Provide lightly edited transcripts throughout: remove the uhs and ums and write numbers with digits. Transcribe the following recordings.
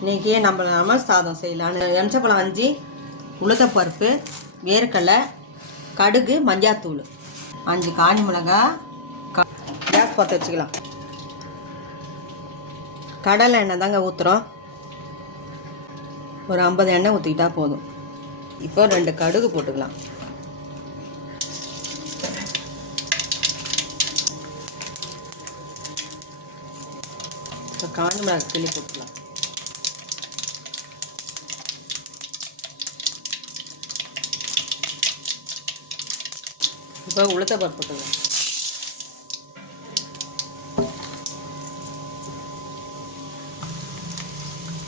இன்றைக்கி நம்ம லெமன் சாதம் செய்யலான்னு எலுமிச்சம்பழம் 5, உளுத்தப்பருப்பு, வேர்க்கடலை, கடுகு, மஞ்சாத்தூள், 5 காஞ்சி மிளகாய், கேஸ் பற்ற வச்சுக்கலாம். கடலை எண்ணெய் தாங்க ஊற்றுறோம். ஒரு 50 எண்ணெய் ஊற்றிக்கிட்டா போதும். இப்போ 2 கடுகு போட்டுக்கலாம். இப்போ காஞ்சி மிளகாய் கிள்ளி போட்டுக்கலாம். இப்போ உளுத்தப்பருப்பு போட்டுக்கலாம்.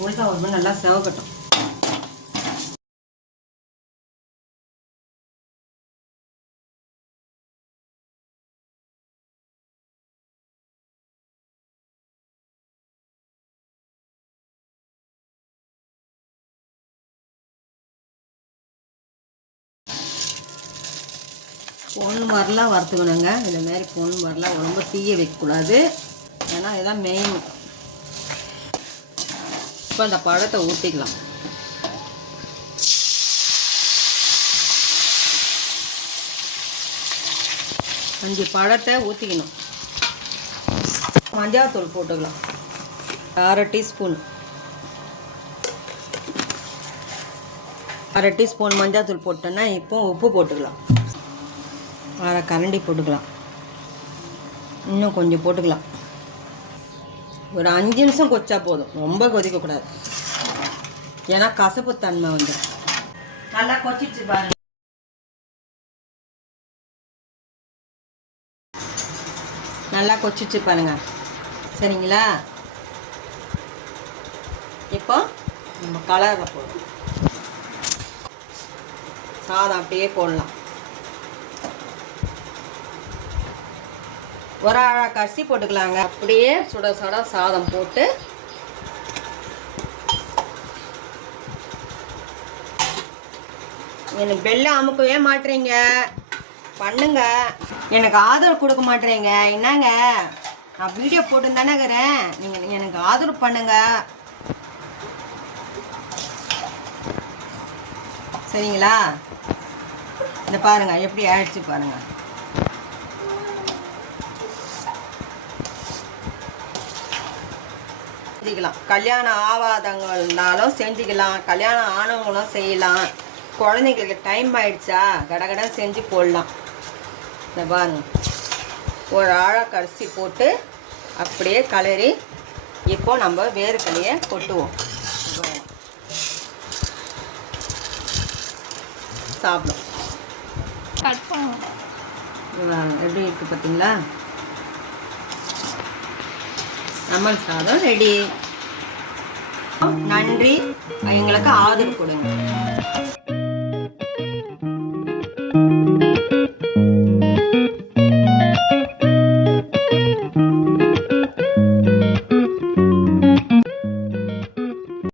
உளுத்தப்பருப்பு நல்லா செவக்கட்டும். பொண்ணு மாதிரிலாம் வறுத்துக்கணுங்க. இந்த மாதிரி பொண்ணு மாதிரிலாம் ரொம்ப தீய வைக்கக்கூடாது. ஏன்னா இதுதான் மெயின். இப்போ அந்த பழத்தை ஊற்றிக்கலாம். அஞ்சு பழத்தை ஊற்றிக்கணும். மஞ்சாத்தூள் போட்டுக்கலாம். 1/2 டீஸ்பூன். 1/2 டீஸ்பூன் மஞ்சாத்தூள் போட்டோன்னா இப்போ உப்பு போட்டுக்கலாம். 1/2 கரண்டி போட்டுக்கலாம். இன்னும் கொஞ்சம் போட்டுக்கலாம். ஒரு 5 நிமிஷம் கொச்சா போதும். ரொம்ப கொதிக்கக்கூடாது. ஏன்னா கசப்பு தன்மை வந்து நல்லா கொச்சிச்சு பாருங்க. நல்லா கொச்சிச்சு பாருங்க. சரிங்களா? இப்போ நம்ம கலரில் போடணும். சாதம் அப்படியே போடலாம். ஒரு அழகாக அரிசி போட்டுக்கலாங்க. அப்படியே சுட சுட சாதம் போட்டு எனக்கு பெல்ல அமுக்கவே மாட்டேறீங்க. பண்ணுங்க. எனக்கு ஆதரவு கொடுக்க மாட்டேறீங்க. என்னங்க, நான் வீடியோ போட்டு தானே இருக்கிறேன். நீங்கள் எனக்கு ஆதரவு பண்ணுங்க. சரிங்களா? இந்த பாருங்க எப்படி ஆயிடுச்சு பாருங்க. செஞ்சுக்கலாம். கல்யாணம் ஆகாதவங்கனாலும் செஞ்சுக்கலாம். கல்யாணம் ஆனவங்களும் செய்யலாம். குழந்தைங்களுக்கு டைம் ஆயிடுச்சா கடகடன் செஞ்சு போடலாம். இந்த பாருங்க, ஒரு அழகாக அரிசி போட்டு அப்படியே கலரி இப்போ நம்ம வேர்க்கடலையை கொட்டுவோம். சாப்பிடும். எப்படி இருக்குது பார்த்தீங்களா? லெமன் சாதம் ரெடி. நன்றி. எங்களுக்கு ஆதரவு கொடுங்க.